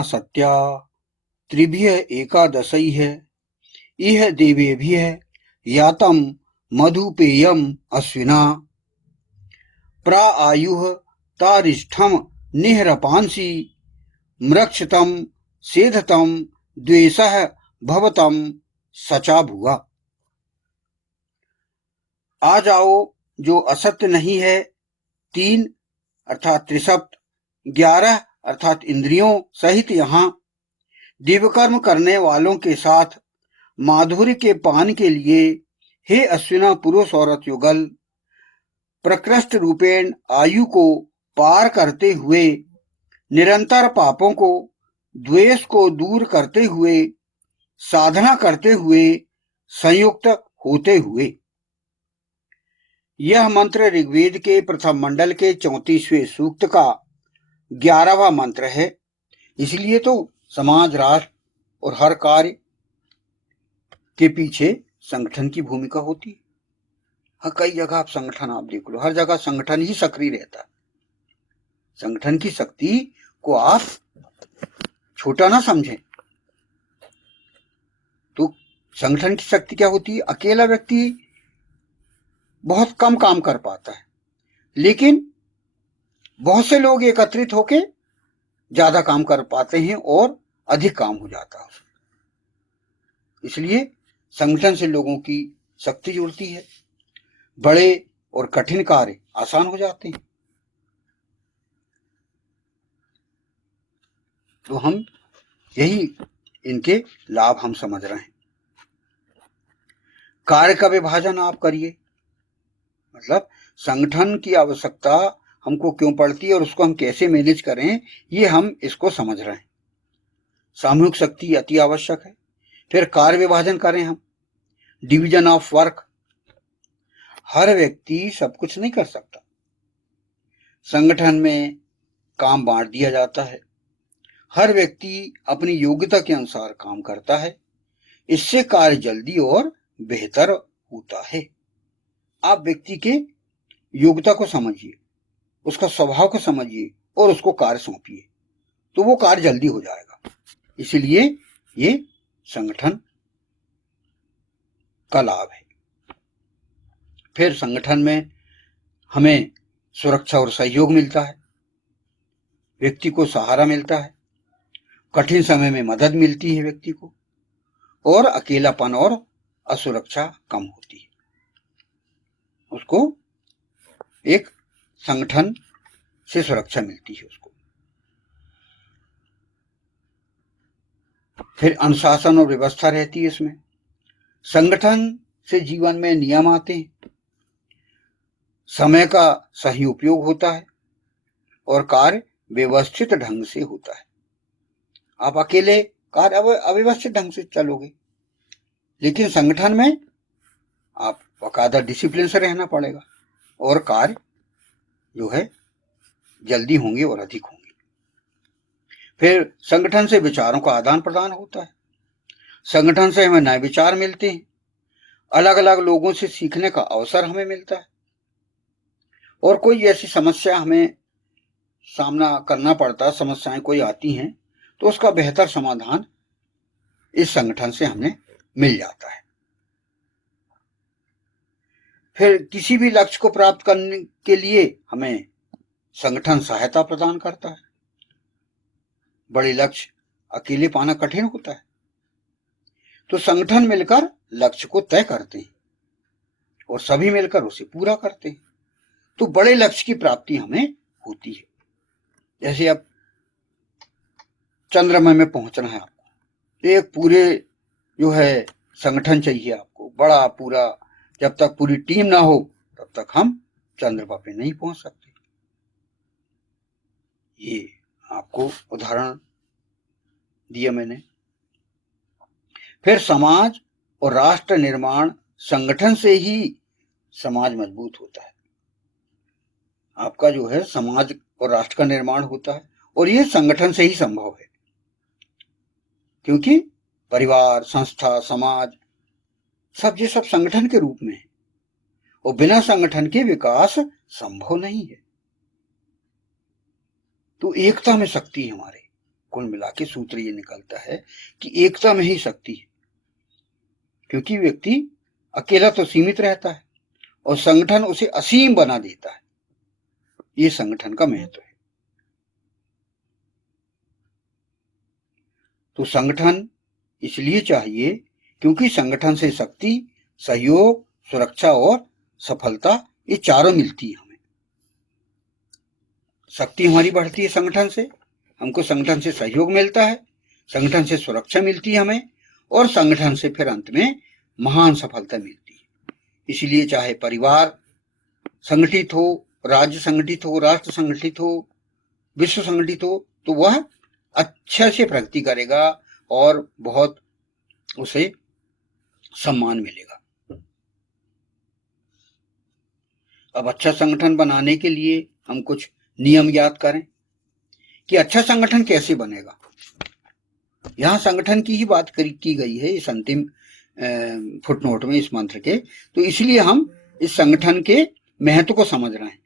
अश्विना सत्या त्रिभ्य एकादशैः इह देवेभ्यः यातं मधुपेयम् अश्विना प्राआयुः तारिष्ठम् निहरपांसि मृक्षतम् सेधतम् द्वेषः भवतम् सचा भुआ। आ जाओ जो असत्य नहीं है, 3 अर्थात त्रिसप्त, 11 अर्थात इंद्रियों सहित यहाँ दिव्यकर्म करने वालों के साथ माधुर्य के पान के लिए, हे अश्विना पुरुष औरत युगल, प्रकृष्ट रूपेण आयु को पार करते हुए, निरंतर पापों को द्वेष को दूर करते हुए, साधना करते हुए, संयुक्त होते हुए। यह मंत्र ऋग्वेद के प्रथम मंडल के 34वें सूक्त का 11वां मंत्र है। इसलिए तो समाज, राष्ट्र और हर कार्य के पीछे संगठन की भूमिका होती है। हाँ, कई जगह आप संगठन आप देख लो, हर जगह संगठन ही सक्रिय रहता है। संगठन की शक्ति को आप छोटा ना समझें। तो संगठन की शक्ति क्या होती है? अकेला व्यक्ति बहुत कम काम कर पाता है, लेकिन बहुत से लोग एकत्रित होकर ज्यादा काम कर पाते हैं और अधिक काम हो जाता है। इसलिए संगठन से लोगों की शक्ति जुड़ती है, बड़े और कठिन कार्य आसान हो जाते हैं। तो हम यही इनके लाभ हम समझ रहे हैं। कार्य का विभाजन आप करिए, मतलब संगठन की आवश्यकता हमको क्यों पड़ती है और उसको हम कैसे मैनेज करें, ये हम इसको समझ रहे हैं। सामूहिक शक्ति अति आवश्यक है। फिर कार्य विभाजन करें हम, डिवीजन ऑफ वर्क। हर व्यक्ति सब कुछ नहीं कर सकता, संगठन में काम बांट दिया जाता है। हर व्यक्ति अपनी योग्यता के अनुसार काम करता है, इससे कार्य जल्दी और बेहतर होता है। आप व्यक्ति के योग्यता को समझिए, उसका स्वभाव को समझिए और उसको कार्य सौंपिए, तो वो कार्य जल्दी हो जाएगा। इसलिए ये संगठन का लाभ है। फिर संगठन में हमें सुरक्षा और सहयोग मिलता है, व्यक्ति को सहारा मिलता है, कठिन समय में मदद मिलती है व्यक्ति को, और अकेलापन और असुरक्षा कम होती है। उसको एक संगठन से सुरक्षा मिलती है उसको। फिर अनुशासन और व्यवस्था रहती है इसमें। संगठन से जीवन में नियम आते हैं, समय का सही उपयोग होता है और कार्य व्यवस्थित ढंग से होता है। आप अकेले कार्य अव्यवस्थित ढंग से चलोगे, लेकिन संगठन में आप बाकायदा डिसिप्लिन से रहना पड़ेगा और कार्य जो है जल्दी होंगे और अधिक होंगे। फिर संगठन से विचारों का आदान प्रदान होता है, संगठन से हमें नए विचार मिलते हैं, अलग अलग लोगों से सीखने का अवसर हमें मिलता है, और कोई ऐसी समस्या हमें सामना करना पड़ता है, समस्याएं कोई आती हैं, तो उसका बेहतर समाधान इस संगठन से हमें मिल जाता है। फिर किसी भी लक्ष्य को प्राप्त करने के लिए हमें संगठन सहायता प्रदान करता है। बड़े लक्ष्य अकेले पाना कठिन होता है, तो संगठन मिलकर लक्ष्य को तय करते हैं और सभी मिलकर उसे पूरा करते हैं, तो बड़े लक्ष्य की प्राप्ति हमें होती है। जैसे अब चंद्रमा में पहुंचना है आपको, एक पूरे जो है संगठन चाहिए आपको, बड़ा पूरा। जब तक पूरी टीम ना हो तब तक हम चंद्रमा पे नहीं पहुंच सकते। ये आपको उदाहरण दिया मैंने। फिर समाज और राष्ट्र निर्माण, संगठन से ही समाज मजबूत होता है। आपका जो है समाज और राष्ट्र का निर्माण होता है, और ये संगठन से ही संभव है, क्योंकि परिवार, संस्था, समाज सब ये सब संगठन के रूप में है, और बिना संगठन के विकास संभव नहीं है। तो एकता में शक्ति है हमारे, कुल मिला के सूत्र ये निकलता है कि एकता में ही शक्ति है, क्योंकि व्यक्ति अकेला तो सीमित रहता है और संगठन उसे असीम बना देता है। ये संगठन का महत्व है। तो संगठन इसलिए चाहिए क्योंकि संगठन से शक्ति, सहयोग, सुरक्षा और सफलता ये चारों मिलती है। हमें शक्ति हमारी बढ़ती है संगठन से, हमको संगठन से सहयोग मिलता है, संगठन से सुरक्षा मिलती है हमें, और संगठन से फिर अंत में महान सफलता मिलती है। इसलिए चाहे परिवार संगठित हो, राज्य संगठित हो, राष्ट्र संगठित हो, विश्व संगठित हो, तो वह अच्छे से प्रगति करेगा और बहुत उसे सम्मान मिलेगा। अब अच्छा संगठन बनाने के लिए हम कुछ नियम याद करें कि अच्छा संगठन कैसे बनेगा। यहां संगठन की ही बात की गई है इस अंतिम फुटनोट में, इस मंत्र के। तो इसलिए हम इस संगठन के महत्व को समझ रहे हैं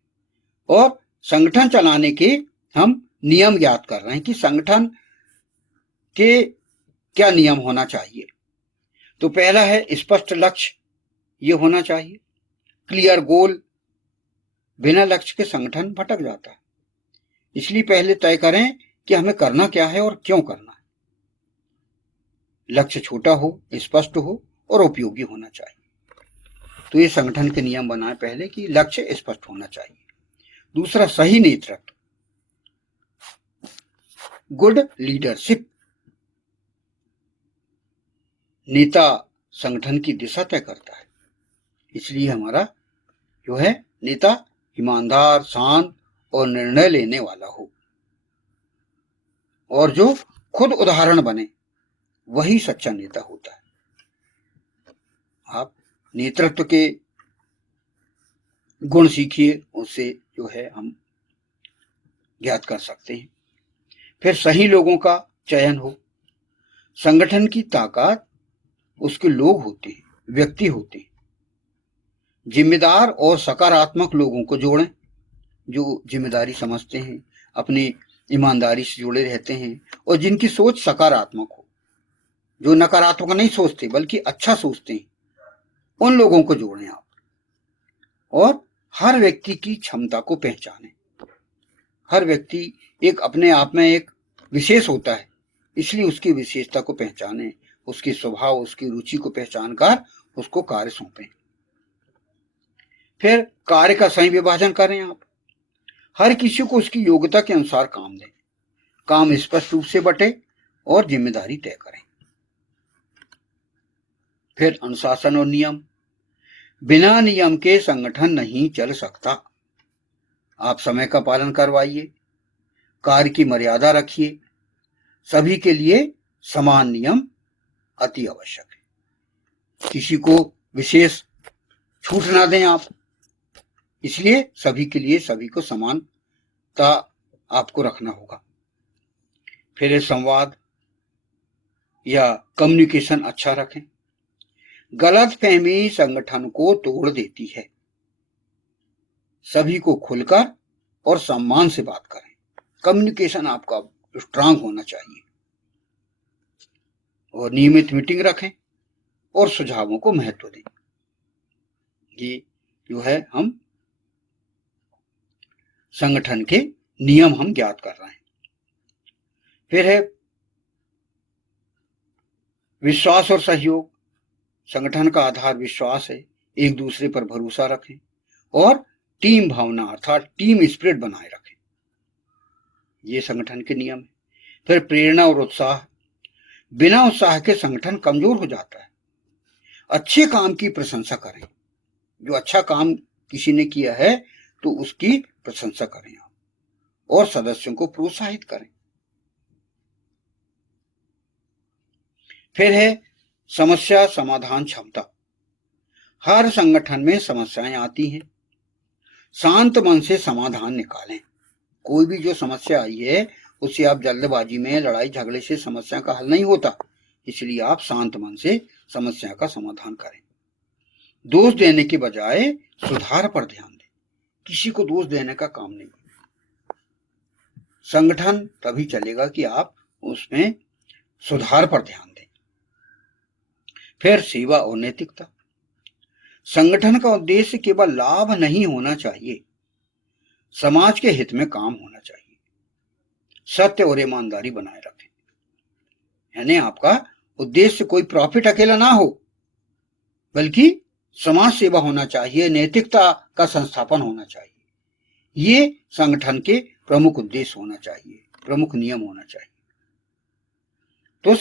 और संगठन चलाने के हम नियम याद कर रहे हैं कि संगठन के क्या नियम होना चाहिए। तो पहला है स्पष्ट लक्ष्य, ये होना चाहिए। क्लियर गोल, बिना लक्ष्य के संगठन भटक जाता है। इसलिए पहले तय करें कि हमें करना क्या है और क्यों करना है। लक्ष्य छोटा हो, स्पष्ट हो और उपयोगी होना चाहिए। तो ये संगठन के नियम बनाए पहले कि लक्ष्य स्पष्ट होना चाहिए। दूसरा, सही नेतृत्व, गुड लीडरशिप। नेता संगठन की दिशा तय करता है, इसलिए हमारा जो है नेता ईमानदार, शांत और निर्णय लेने वाला हो, और जो खुद उदाहरण बने वही सच्चा नेता होता है। आप नेतृत्व के गुण सीखिए, उससे जो है हम ज्ञात कर सकते हैं। फिर सही लोगों का चयन हो। संगठन की ताकत उसके लोग होते हैं, व्यक्ति होते हैं। जिम्मेदार और सकारात्मक लोगों को जोड़ें, जो जिम्मेदारी समझते हैं, अपनी ईमानदारी से जुड़े रहते हैं और जिनकी सोच सकारात्मक हो, जो नकारात्मक नहीं सोचते बल्कि अच्छा सोचते हैं, उन लोगों को जोड़ें आप। और हर व्यक्ति की क्षमता को पहचानें। हर व्यक्ति एक अपने आप में एक विशेष होता है, इसलिए उसकी विशेषता को पहचानें, उसके स्वभाव, उसकी रुचि को पहचान कर उसको कार्य सौंपें। फिर कार्य का सही विभाजन करें आप। हर किसी को उसकी योग्यता के अनुसार काम दें, काम स्पष्ट रूप से बंटे और जिम्मेदारी तय करें। फिर अनुशासन और नियम। बिना नियम के संगठन नहीं चल सकता। आप समय का पालन करवाइए, कार्य की मर्यादा रखिए। सभी के लिए समान नियम अति आवश्यक है। किसी को विशेष छूट ना दें आप, इसलिए सभी के लिए, सभी को समानता आपको रखना होगा। फिर संवाद या कम्युनिकेशन अच्छा रखें। गलतफहमी संगठन को तोड़ देती है। सभी को खुलकर और सम्मान से बात करें। कम्युनिकेशन आपका स्ट्रांग होना चाहिए। और नियमित मीटिंग रखें और सुझावों को महत्व दें। ये जो है हम संगठन के नियम हम ज्ञात कर रहे हैं। फिर है विश्वास और सहयोग। संगठन का आधार विश्वास है। एक दूसरे पर भरोसा रखें और टीम भावना अर्थात टीम स्पिरिट बनाए रखें। ये संगठन के नियम है। फिर प्रेरणा और उत्साह। बिना उत्साह के संगठन कमजोर हो जाता है। अच्छे काम की प्रशंसा करें। जो अच्छा काम किसी ने किया है तो उसकी प्रशंसा करें आप, और सदस्यों को प्रोत्साहित करें। फिर है समस्या समाधान क्षमता। हर संगठन में समस्याएं आती हैं। शांत मन से समाधान निकालें। कोई भी जो समस्या आई है उससे आप जल्दबाजी में, लड़ाई झगड़े से समस्या का हल नहीं होता, इसलिए आप शांत मन से समस्या का समाधान करें। दोष देने के बजाय सुधार पर ध्यान दें। किसी को दोष देने का काम नहीं। संगठन तभी चलेगा कि आप उसमें सुधार पर ध्यान दें। फिर सेवा और नैतिकता। संगठन का उद्देश्य केवल लाभ नहीं होना चाहिए, समाज के हित में काम होना चाहिए। सत्य और ईमानदारी बनाए रखें, यानी आपका उद्देश्य कोई प्रॉफिट अकेला ना हो, बल्कि समाज सेवा होना चाहिए, नैतिकता का संस्थापन होना चाहिए। ये संगठन के प्रमुख उद्देश्य होना चाहिए, प्रमुख नियम होना चाहिए। तो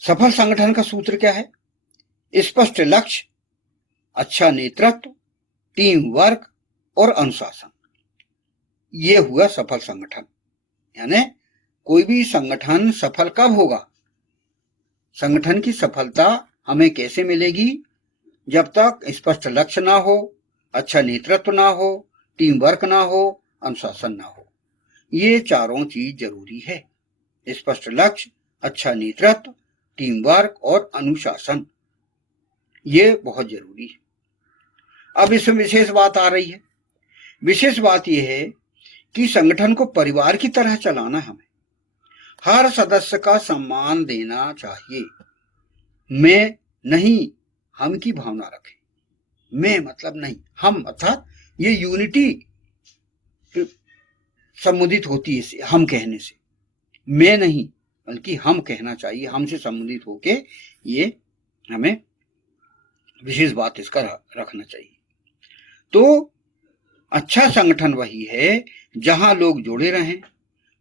सफल संगठन का सूत्र क्या है? स्पष्ट लक्ष्य, अच्छा नेतृत्व, टीम वर्क और अनुशासन। ये हुआ सफल संगठन। यानी कोई भी संगठन सफल कब होगा? संगठन की सफलता हमें कैसे मिलेगी? जब तक स्पष्ट लक्ष्य ना हो, अच्छा नेतृत्व ना हो, टीम वर्क ना हो, अनुशासन ना हो। ये चारों चीज जरूरी है। स्पष्ट लक्ष्य, अच्छा नेतृत्व, टीम वर्क और अनुशासन, ये बहुत जरूरी है। अब इसमें विशेष बात आ रही है। विशेष बात यह है कि संगठन को परिवार की तरह चलाना हमें। हर सदस्य का सम्मान देना चाहिए। मैं नहीं, हम की भावना रखें। मैं मतलब नहीं, हम, अर्थात ये यूनिटी संबोधित होती है इससे, हम कहने से। मैं नहीं बल्कि हम कहना चाहिए, हमसे संबंधित होके ये हमें विशेष बात इसका रखना चाहिए। तो अच्छा संगठन वही है जहां लोग जुड़े रहें,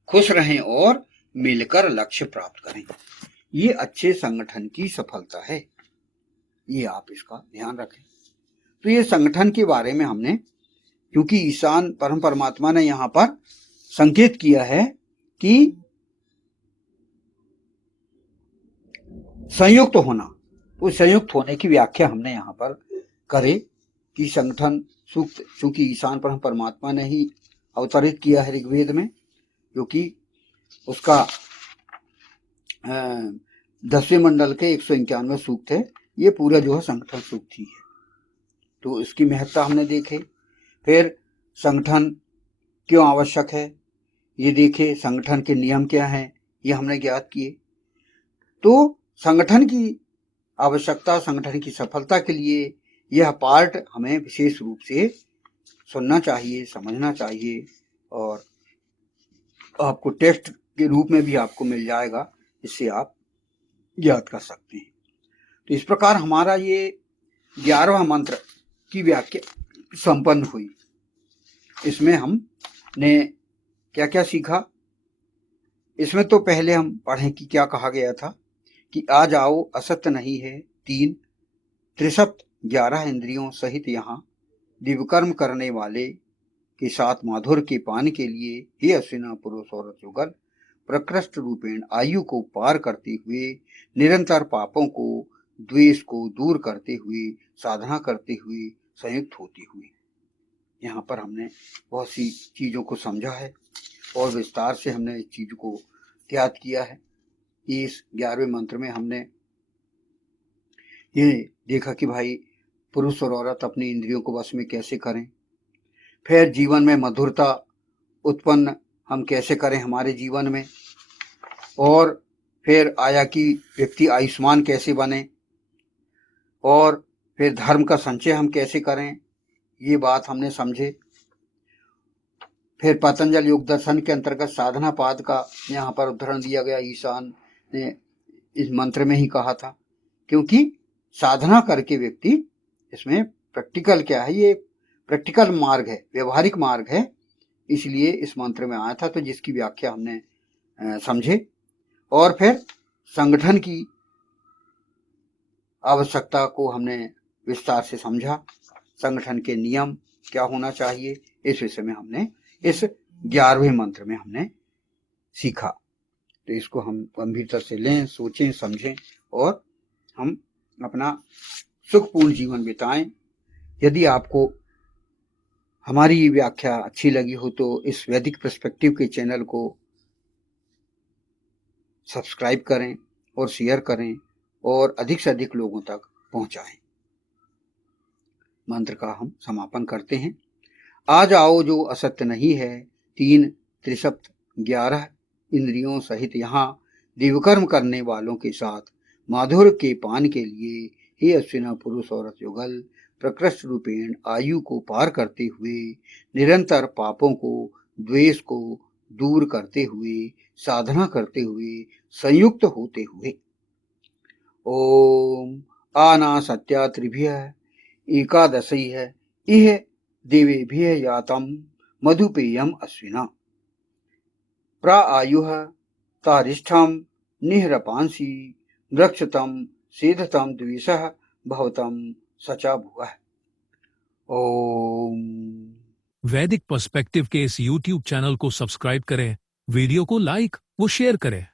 खुश रहें और मिलकर लक्ष्य प्राप्त करें। ये अच्छे संगठन की सफलता है। ये आप इसका ध्यान रखें। तो ये संगठन के बारे में हमने, क्योंकि ईशान परम परमात्मा ने यहां पर संकेत किया है कि संयुक्त होना, तो संयुक्त होने की व्याख्या हमने यहां पर करे कि संगठन सूक्त, चूंकि ईशान परमात्मा ने ही अवतरित किया है ऋग्वेद में, क्योंकि उसका 10वें मंडल के 191 सूक्त है। ये पूरा जो है संगठन सूक्त ही है। तो इसकी महत्ता हमने देखे। फिर संगठन क्यों आवश्यक है ये देखे, संगठन के नियम क्या हैं ये हमने ज्ञात किए। तो संगठन की आवश्यकता, संगठन की सफलता के लिए यह पार्ट हमें विशेष रूप से सुनना चाहिए, समझना चाहिए, और आपको टेस्ट के रूप में भी आपको मिल जाएगा, इससे आप ज्ञात कर सकते हैं। तो इस प्रकार हमारा ये 11वां मंत्र की व्याख्या संपन्न हुई। इसमें हमने क्या क्या सीखा? इसमें तो पहले हम पढ़ें कि क्या कहा गया था कि आ जाओ असत्य नहीं है, 3 त्रिशत 11 इंद्रियों सहित यहाँ दिव्यकर्म करने वाले के साथ माधुर्य के पान के लिए हे अश्विना पुरुष औरत युगल प्रकृष्ट रूपेण आयु को पार करते हुए, निरंतर पापों को, द्वेष को दूर करते हुए, साधना करते हुए, संयुक्त होते हुए। यहाँ पर हमने बहुत सी चीजों को समझा है और विस्तार से हमने इस चीज को ज्ञात किया है। इस 11वें मंत्र में हमने ये देखा कि भाई पुरुष और औरत अपनी इंद्रियों को वश में कैसे करें, फिर जीवन में मधुरता उत्पन्न हम कैसे करें हमारे जीवन में, और फिर आया कि व्यक्ति आयुष्मान कैसे बने, और फिर धर्म का संचय हम कैसे करें, ये बात हमने समझे। फिर पतंजल योग दर्शन के अंतर्गत साधना पाद का यहाँ पर उदाहरण दिया गया। ईशान ने इस मंत्र में ही कहा था, क्योंकि साधना करके व्यक्ति, इसमें प्रैक्टिकल क्या है, ये प्रैक्टिकल मार्ग है, व्यवहारिक मार्ग है, इसलिए इस मंत्र में आया था। तो जिसकी व्याख्या हमने समझे, और फिर संगठन की आवश्यकता को हमने विस्तार से समझा। संगठन के नियम क्या होना चाहिए, इस विषय में हमने इस 11वें मंत्र में हमने सीखा। तो इसको हम गंभीरता से लें, सोचें, समझें और हम अपना सुखपूर्ण जीवन बिताएं। यदि आपको हमारी ये व्याख्या अच्छी लगी हो तो इस वैदिक पर्सपेक्टिव के चैनल को सब्सक्राइब करें और शेयर करें और अधिक से अधिक लोगों तक पहुंचाएं। मंत्र का हम समापन करते हैं। आ जाओ जो असत्य नहीं है, 3 त्रिशत 11 इंद्रियों सहित यहाँ देवकर्म करने वालों के साथ माधुर्य के पान के लिए हे अश्विना पुरुष औरत युगल प्रकृष्ट रूपेण आयु को पार करते हुए निरंतर पापों को द्वेष को दूर करते हुए साधना करते हुए संयुक्त होते हुए ओम आना सत्या त्रिभ्यः एकादशी है इह देवेभ्यः यातम मधुपेयम अश्विना प्राआयुः तारिष्ठम निहरपांसि वृक्षतम सेधतम द्विषः भवतम सचा भुवः। ओम। वैदिक पर्सपेक्टिव के इस YouTube चैनल को सब्सक्राइब करें, वीडियो को लाइक व शेयर करें।